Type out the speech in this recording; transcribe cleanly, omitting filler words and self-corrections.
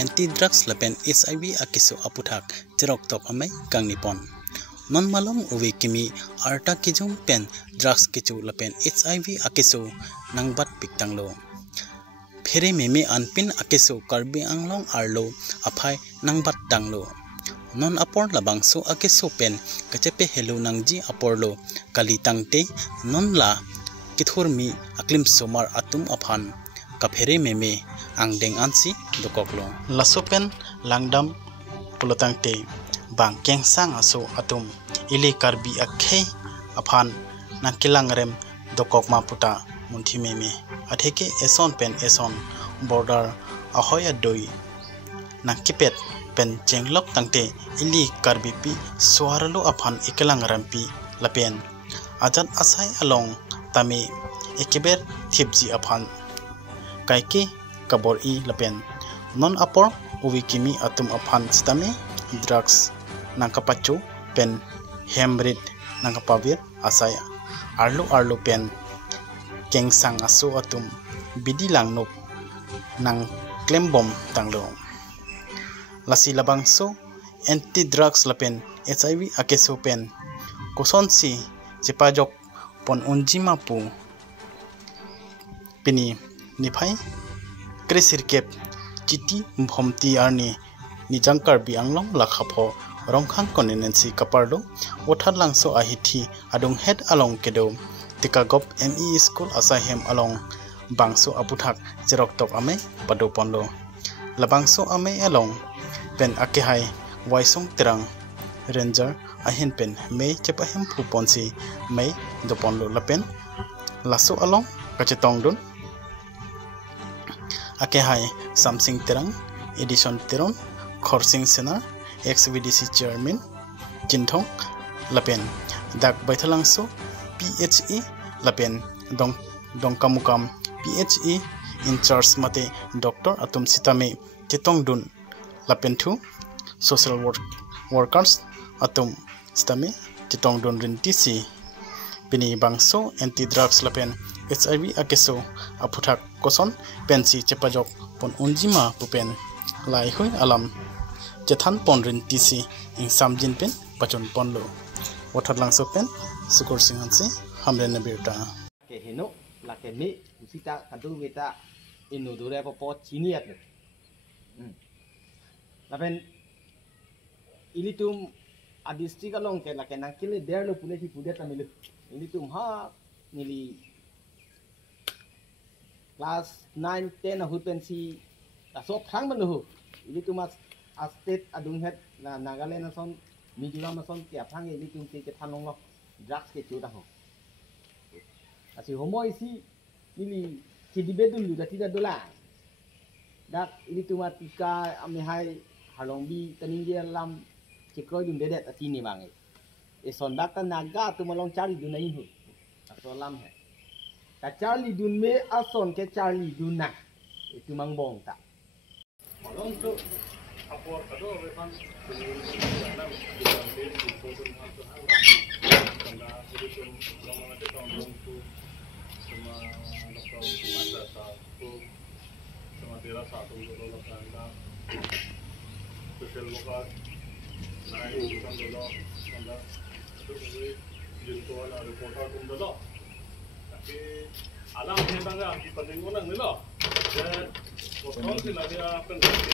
anti drugs lapen HIV akiso aputhak cherok tok amai kang nipon non malom uwi kimi arta kijum pen drugs kichu lapen HIV akiso nangbat piktanglo phere meme anpin akiso karbi anglong arlo aphai nangbat tanglo non apor labangso akiso pen kachepe helu nangji aporlo kali tangte non la kithur mi aklim somar atum aphan kaphere meme angdeng ansi dokoklo lasopen langdam pulotangte bang kengsang aso atum ile karbi akhe aphan nakilang rem dokok maputa munthi meme atheke eson pen eson border ahoya doi nakipet pen chenglok tangte ili karbi pi suaralo aphan ikelang rampi lapen ajat asai along tami ekeber thipji aphan kaike kabor I lapen non apor uwi kimi atum aphan stame drugs nangkapachu pen hemrit nangkapavir asaya arlo pen kengsang aso atum bidi langnuk nang klembom tanglo lasi labangso anti drugs lapen HIV akeso pen kosonsi cepajok pon unjima pu pini niphai kresirkep chiti bhomti arni nijangkar bi anglong lakhapho rongkhang konenensi kapardo othar langso ahithi adung head along kedo tikagop ME school asahem along bangso aputhak jerok tok ame pado ponlo labangso ame along pen akehai waisong terang ranger ahin pen me chepahem puponsi me doponlo lapen laso along kachetong dun akehai samsing terang edition teron khorsing senar XVDC chairman Jintong lapen dak baithalangso PHE lapen dongkamukam PHE in charge mate Dr. Atum Sitame Titong Dun lapen thu social workers Atum Sitame Titong Dun rintisi pini bangso anti drugs lapen HIV akeso aputhak koson pensi cepajok pon unjima pupen lai hoi alam jethan ponrin tisi ing samjin pen pachon ponlo othar langso pen sukur singhansi hamre nabirta ke heno la ke mi usita kadu meta inu dure popo chiniat lapen ilitum adistrict along ke la ke nangkile der lo pune ki pudet tamilu ilitum ha nili class 9 10 hupensi asok thang manu ilitum state adung het na Nagaland ason Mizoram ason ke aphang ilitum ke thanong lo drugs ke chuda ho asi homo isi ili kidibedul juga tidak dola dak ilitum atika amehai halongbi taningia lam cikoi dun dedet atini bangai eson dak naga tu malong cari dunain hu aso lam hai ta Charlie dun me ason ke Charlie duna itu mangbong tak malong tu apor kado repan dalam di foto mantu hanga kanda itu lama tu tong tu semua lokal masa satu semua dera satu lokal kanda social lokal naik urusan dulu kanda itu jentuan reporter pun dulu tapi alam ni bangga di pendengaran dulu dan waktu sila dia akan